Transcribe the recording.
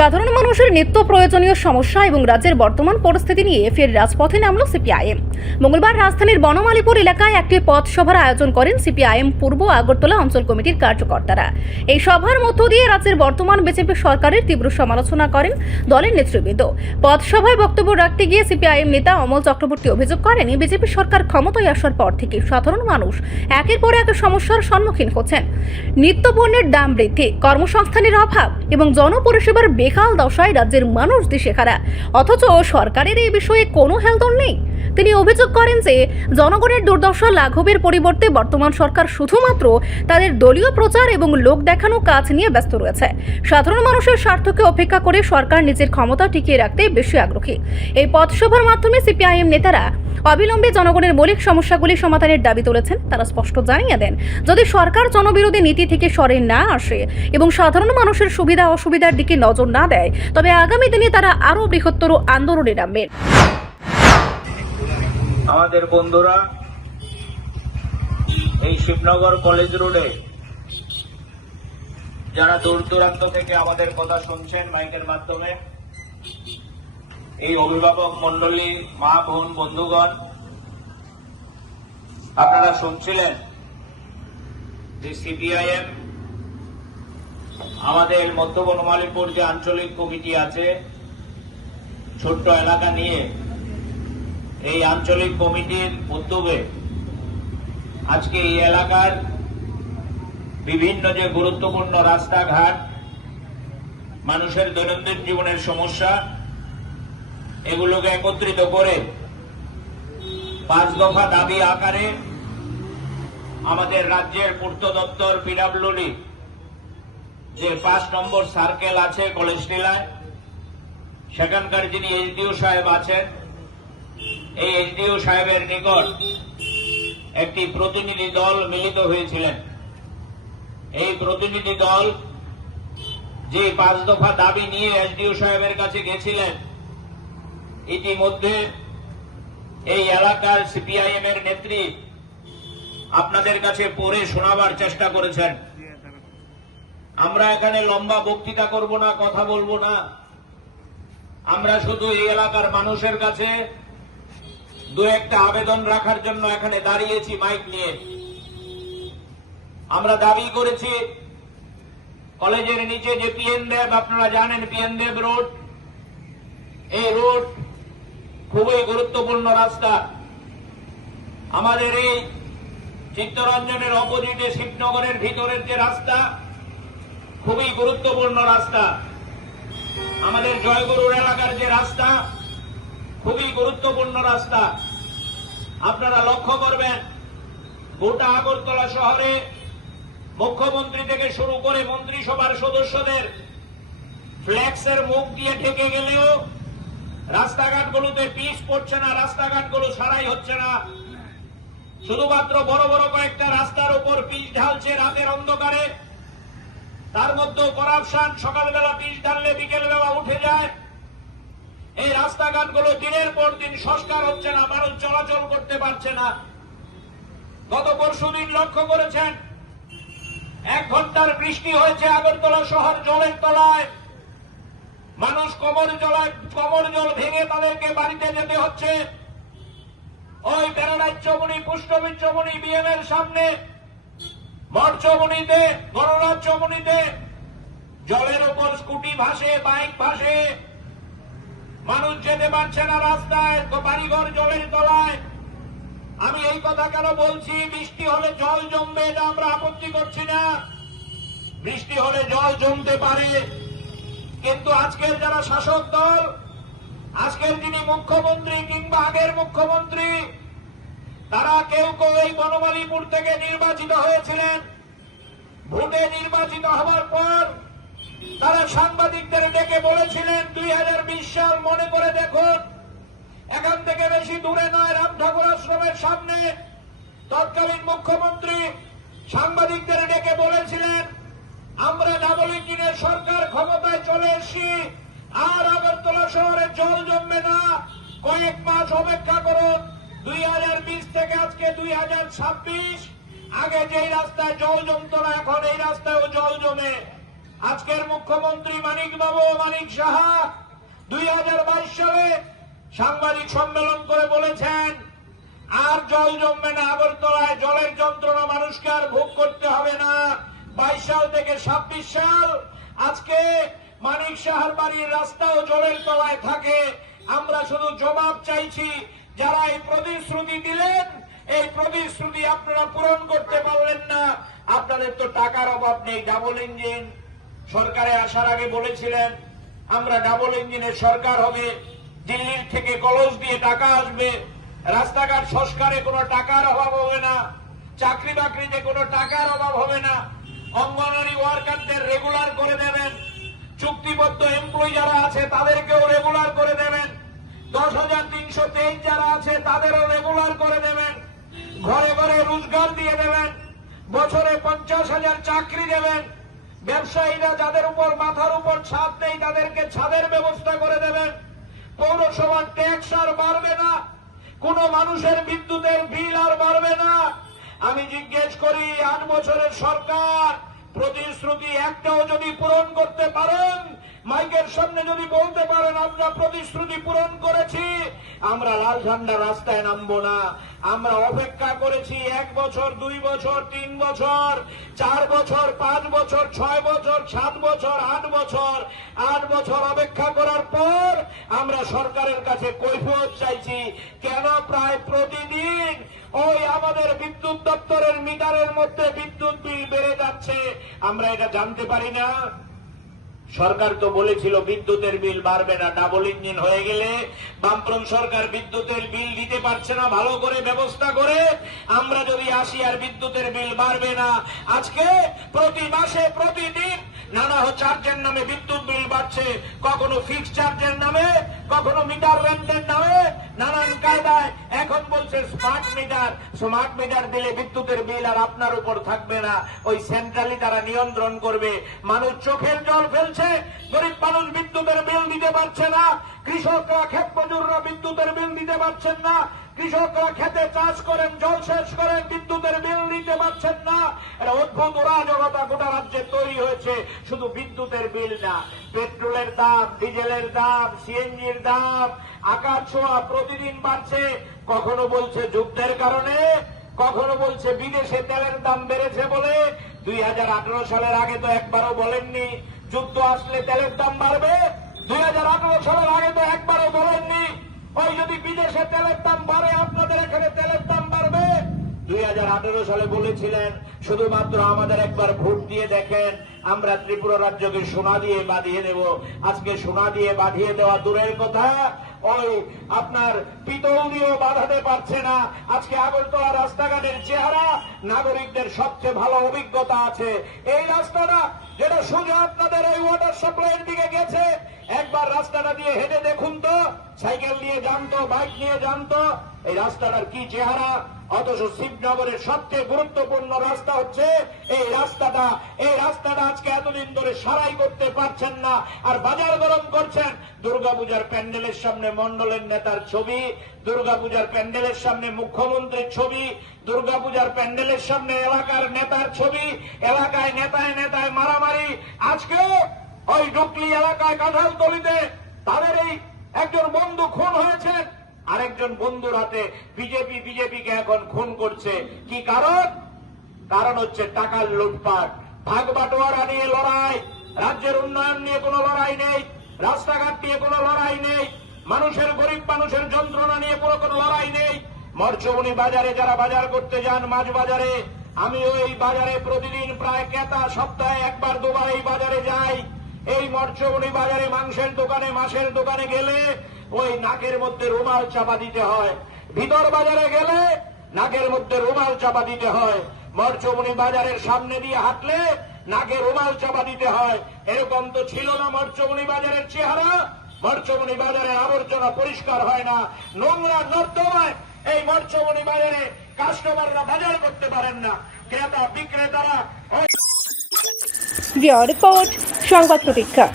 সাধারণ মানুষের নিত্য প্রয়োজনীয় সমস্যা এবং রাজ্যের বর্তমান পরিস্থিতি নিয়ে ফের রাজপথে নামল সিপিআইএম। মঙ্গলবার রাজধানীর বনমালীপুর এলাকায় একটি পথসভার আয়োজন করেন সিপিআইএম পূর্ব আগরতলা অঞ্চল কমিটির কার্যকর্তারা। এই সভার মধ্য দিয়ে রাজ্যের বর্তমান বিজেপি সরকারের তীব্র সমালোচনা করেন দলের নেতৃবৃন্দ। পথসভায় বক্তব্য রাখতে গিয়ে সিপিআইএম নেতা অমল চক্রবর্তী অভিযোগ করেন, বিজেপি সরকার ক্ষমতায় আসার পর থেকে সাধারণ মানুষ একের পর এক সমস্যার সম্মুখীন হচ্ছেন। নিত্যপণ্যের দাম বৃদ্ধি, কর্মসংস্থানের অভাব এবং জনপরিষেবার বেহাল দশায় রাজ্যের মানুষ দিশেহারা, অথচ সরকারের এই বিষয়ে কোনো হেলদোল নেই। তিনি অভিযোগ করেন যে জনগণের দুর্দশা লাঘবের পরিবর্তে বর্তমান সরকার শুধুমাত্র তাদের দলীয় প্রচার এবং লোক দেখানো কাজ নিয়ে ব্যস্ত রয়েছে। সাধারণ মানুষের স্বার্থকে উপেক্ষা করে সরকার নিজের ক্ষমতা টিকিয়ে রাখতে বেশি আগ্রহী। এই পথসভার মাধ্যমে সিপিআইএম নেতারা অবিলম্বে জনগণের মৌলিক সমস্যাগুলি সমাধানের দাবি তুলেছেন। তারা স্পষ্ট জানিয়ে দেন, যদি সরকার জনবিরোধী নীতি থেকে সরে না আসে এবং সাধারণ মানুষের সুবিধা অসুবিধার দিকে নজর না দেয়, তবে আগামী দিনে তারা আরও বৃহত্তর আন্দোলনে নামবেন। আমাদের বন্ধুরা এই শিবনগর কলেজ রোডে যারা দূর দূরান্ত থেকে আমাদের কথা শুনছেন মাইকের মাধ্যমে, এই অভিভাবক মন্ডলী, মা বোন, বন্ধুগণ, আপনারা শুনছিলেন যে সিপিআইএম আমাদের মধ্য বনমালীপুর যে আঞ্চলিক কমিটি আছে, ছোট্ট এলাকা নিয়ে এই আঞ্চলিক কমিটির উদ্যোগে আজকে এই এলাকার বিভিন্ন যে গুরুত্বপূর্ণ রাস্তাঘাট, মানুষের দৈনন্দিন জীবনের সমস্যা, এগুলোকে একত্রিত করে 5 দফা দাবি আকারে আমাদের রাজ্যের পূর্ত দপ্তর পিডব্লিউডি যে 5 নম্বর সার্কেল আছে কলেজ টিলায়, সেখানকার যিনি এসডিও সাহেব আছেন, এই এসডিও সাহেবের নিকট একটি প্রতিনিধি দল মিলিত হয়েছিলেন। এই প্রতিনিধি দল যে 5 দফা দাবি নিয়ে এসডিও সাহেবের কাছে গেছিলেন, ইতিমধ্যে এই এলাকার সিপিআইএম এর নেত্রী আপনাদের কাছে পড়ে শোনাবার চেষ্টা করেছেন। আমরা এখানে লম্বা বক্তৃতা করব না, কথা বলবো না। আমরা শুধু এই এলাকার মানুষের কাছে 2-1টা আবেদন রাখার জন্য এখানে দাঁড়িয়েছি মাইক নিয়ে। আমরা দাবি করেছি কলেজের নিচে যে পিএন দেব, আপনারা জানেন পিএন দেব রোড, এই রোড খুবই গুরুত্বপূর্ণ রাস্তা। আমাদের এই চিত্তরঞ্জনের অপোজিটে শিবনগরের ভিতরের যে রাস্তা, খুবই গুরুত্বপূর্ণ রাস্তা। আমাদের জয়গুরুর এলাকার যে রাস্তা, খুবই গুরুত্বপূর্ণ রাস্তা। আপনারা লক্ষ্য করবেন, গোটা আগরতলা শহরে মুখ্যমন্ত্রী থেকে শুরু করে মন্ত্রিসভার সদস্যদের ফ্ল্যাক্সের মুখ দিয়ে ঢেকে গেলেও রাস্তাঘাটগুলোতে পিচ পড়ছে না, রাস্তাঘাটগুলো সারাই হচ্ছে না। শুধুমাত্র বড় বড় কয়েকটা রাস্তার উপর পিচ ঢালছে রাতের অন্ধকারে, তার মধ্যেও করাপশন। সকালবেলা পিচ ঢাললে বিকেলবেলা উঠে যায়। এই রাস্তাঘাটগুলো দিনের পর দিন সংস্কার হচ্ছে না, মানুষ চলাচল করতে পারছে না। গত পরশুদিন লক্ষ্য করেছেন, 1 ঘন্টার বৃষ্টি হয়েছে, আগরতলা শহর জলের তলায়। মানুষ কোমর জল ভেঙে তাদেরকে বাড়িতে যেতে হচ্ছে। ওই প্যারাডাইজ চমুনি, পুষ্পবীর চমুনি, বিএম এর সামনে, মঠ চমুনিতে, গণনাথ চমুনিতে জলের উপর স্কুটি ভাসে, বাইক ভাসে, মানুষ যেতে পারছে না রাস্তায়, বাড়িঘর জলের তলায়। আমি এই কথা কেন বলছি? বৃষ্টি হলে জল জমবে, এটা আমরা আপত্তি করছি না। বৃষ্টি হলে জল জমতে পারে, কিন্তু আজকের যারা শাসক দল, আজকের যিনি মুখ্যমন্ত্রী কিংবা আগের মুখ্যমন্ত্রী, তারা কেউ কেউ এই বনমালীপুর থেকে নির্বাচিত হয়েছিলেন। ভোটে নির্বাচিত হওয়ার পর তারা সাংবাদিকদের ডেকে বলেছিলেন, 2020 সাল মনে করে দেখুন, এখান থেকে বেশি দূরে নয়, রাম ঠাকুর আশ্রমের সামনে তৎকালীন মুখ্যমন্ত্রী সাংবাদিকদের ডেকে বলেছিলেন, আমরা ডাবল ইঞ্জিনের সরকার ক্ষমতায় চলে এসেছি, আর আগরতলা শহরে জল জমবে না, কয়েক মাস অপেক্ষা করুন। 2020 থেকে আজকে 2026, আগে যেই রাস্তায় জল জমত না, এখন এই রাস্তায়ও জল জমে। আজকের মুখ্যমন্ত্রী মানিক সাহা 2022 সালে সাংবাদিক সম্মেলন করে বলেছেন, আর জল জমবে না আগরতলায়, জলের যন্ত্রণা মানুষকে আর ভোগ করতে হবে না। 22 সাল থেকে 26 সাল আজকে মানিক সাহার বাড়ির রাস্তাও জলের তলায় থাকে। আমরা শুধু জবাব চাইছি, যারা এই প্রতিশ্রুতি দিলেন, এই প্রতিশ্রুতি আপনারা পূরণ করতে পারলেন না। আপনাদের তো টাকার অভাব নেই। ডাবল ইঞ্জিন সরকারে আসার আগে বলেছিলেন আমরা ডাবল ইঞ্জিনের সরকার হবে, দিল্লির থেকে কলস দিয়ে টাকা আসবে, রাস্তাঘাট সংস্কারে কোনো টাকার অভাব হবে না, চাকরি বাকরিতে কোনো টাকার অভাব হবে না, অঙ্গনওয়াড়ি ওয়ার্কারদের রেগুলার করে দেবেন, চুক্তিবদ্ধ এমপ্লয়ি যারা আছে তাদেরকেও রেগুলার করে দেবেন, 10,323 যারা আছে তাদেরও রেগুলার করে দেবেন, ঘরে ঘরে রোজগার দিয়ে দেবেন, বছরে 50,000 চাকরি দেবেন, ব্যবসায়ীরা যাদের উপর মাথার উপর ছাদ নেই তাদেরকে ছাদের ব্যবস্থা করে দেবেন, পৌরসভার ট্যাক্স আর বাড়বে না, কোন মানুষের বিদ্যুতের বিল আর বাড়বে না। আমি জিজ্ঞেস করি, 8 বছরের সরকার প্রতিশ্রুতি একটাও যদি পূরণ করতে পারেন, মাইকের সামনে যদি বলতে পারেন আমরা প্রতিশ্রুতি পূরণ করেছি, আমরা লাল ঝান্ডা রাস্তায় নামবো না। আমরা অপেক্ষা করেছি 1 বছর, 2 বছর, 3 বছর, 4 বছর, 5 বছর, 6 বছর, 7 বছর, 8 বছর। 8 বছর অপেক্ষা করার পর আমরা সরকারের কাছে কৈফিয়ত চাইছি, কেন প্রায় প্রতিদিন ওই আমাদের বিদ্যুৎ দপ্তরের মিটারের মধ্যে বিদ্যুৎ বিল বেড়ে যাচ্ছে, আমরা এটা জানতে পারি না? সরকার তো বলেছিল বিদ্যুতের বিল বাড়বে না, ডাবল ইঞ্জিন হয়ে গেলে বামফ্রন্ট সরকার বিদ্যুতের বিল দিতে পারছে না ভালো করে ব্যবস্থা করে, আমরা যদি আসি আর বিদ্যুতের বিল বাড়বে না। আজকে প্রতি মাসে প্রতিদিন নানা চার্জের নামে বিদ্যুৎ বিল বাড়ছে, কখনো ফিক্সড চার্জের নামে, কখনো মিটার রেন্টের নামে, নানান কায়দায়। এখন বলছে স্মার্ট মিটার দিলে বিদ্যুতের বিল আর আপনার উপর থাকবে না, ওই সেন্ট্রালি তারা নিয়ন্ত্রণ করবে। মানুষ চোখের জল ফেলছে, গরিব মানুষ বিদ্যুতের বিল দিতে পারছে না, কৃষকরা ক্ষেত মজুররা বিদ্যুতের বিল দিতে পারছেন না, কৃষকরা খেতে চাষ করেন, জল সেচ করেন, বিদ্যুতের বিল দিতে পারছেন না। এটা অদ্ভুত অরাজকতা গোটা রাজ্যে তৈরি হয়েছে। শুধু বিদ্যুতের বিল না, পেট্রোলের দাম, ডিজেলের দাম, সিএনজির দাম আকাশ ছোঁয়া প্রতিদিন বাড়ছে। কখনো বলছে যুদ্ধের কারণে, কখনো বলছে বিদেশে তেলের দাম বেড়েছে বলে। 2018 সালের আগে তো একবারও বলেননি যুদ্ধ আসলে তেলের দাম বাড়বে। 2018 সালের আগে তো একবারও বলেননি ওই যদি বিদেশে তেলের দাম বাড়ে আপনাদের এখানে তেলের দাম বাড়বে। 2018 সালে বলেছিলেন শুধুমাত্র আমাদের একবার ভোট দিয়ে দেখেন, আমরা ত্রিপুরা রাজ্যকে সোনা দিয়ে বাঁধিয়ে দেব। আজকে সোনা দিয়ে বাঁধিয়ে দেওয়া দূরের কথা, ওই আপনার পিতল দিয়েও বাঁধাতে পারছে না। আজকে আগরতলা রাস্তাঘাটের চেহারা নাগরিকদের সবচেয়ে ভালো অভিজ্ঞতা আছে। এই রাস্তাটা যেটা সোজা আপনাদের এই ওয়াটার সাপ্লাইয়ের দিকে গেছে, একবার রাস্তাটা দিয়ে হেঁটে দেখুন তো, সাইকেল নিয়ে জানতো, বাইক নিয়ে জানতো এই রাস্তাটার কি চেহারা। অথচ শিবনগরের সবচেয়ে গুরুত্বপূর্ণ রাস্তা হচ্ছে এই রাস্তাটা। এই রাস্তাটা আজকে এতদিন ধরে সারাই করতে পারছেন না, আর বাজার গরম করছেন। দুর্গাপূজার প্যান্ডেলের সামনে মন্ডলের নেতার ছবি, দুর্গাপূজার প্যান্ডেলের সামনে মুখ্যমন্ত্রীর ছবি, দুর্গাপূজার প্যান্ডেলের সামনে এলাকার নেতার ছবি, এলাকায় নেতায় নেতায় মারামারি। আজকে ওই ডুকলি এলাকায় কাঁঠালতলিতে তাদের এই একজন বন্ধু খুন হয়েছে, আরেকজন বন্ধুর হাতে বিজেপিকে এখন খুন করছে। কি কারণ? কারণ হচ্ছে টাকার লুটপাট, ভাগ বাটোয়ারা নিয়ে লড়াই। রাজ্যের উন্নয়ন নিয়ে কোনো লড়াই নেই, রাস্তাঘাট নিয়ে কোনো লড়াই নেই, মানুষের গরিব মানুষের যন্ত্রণা নিয়ে কোনো লড়াই নেই। মরচমণি বাজারে যারা বাজার করতে যান, মাছ বাজারে, আমি ওই বাজারে প্রতিদিন প্রায় ক্রেতা সপ্তাহে একবার দুবার এই বাজারে যাই। এই মরচমণি বাজারে মাংসের দোকানে, মাছের দোকানে গেলে ওই নাকের মধ্যে রুমাল চাপা দিতে হয়, ভিতর বাজারে গেলে নাকের মধ্যে রুমাল চাপা দিতে হয়, মরচমণি বাজারের সামনে দিয়ে হাঁটলে নাকে রুমাল চাপা দিতে হয়। এরকম তো ছিল না মরচমণি বাজারের চেহারা। মরচমণি বাজারের আবর্জনা পরিষ্কার হয় না, নোংরা নর্দমায় এই মরচমণি বাজারে কাস্টমাররা বাজার করতে পারেন না, ক্রেতা বিক্রেতারা। রিপোর্ট সংবাদ প্রতীক্ষা।